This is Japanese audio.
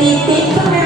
เลยไปตี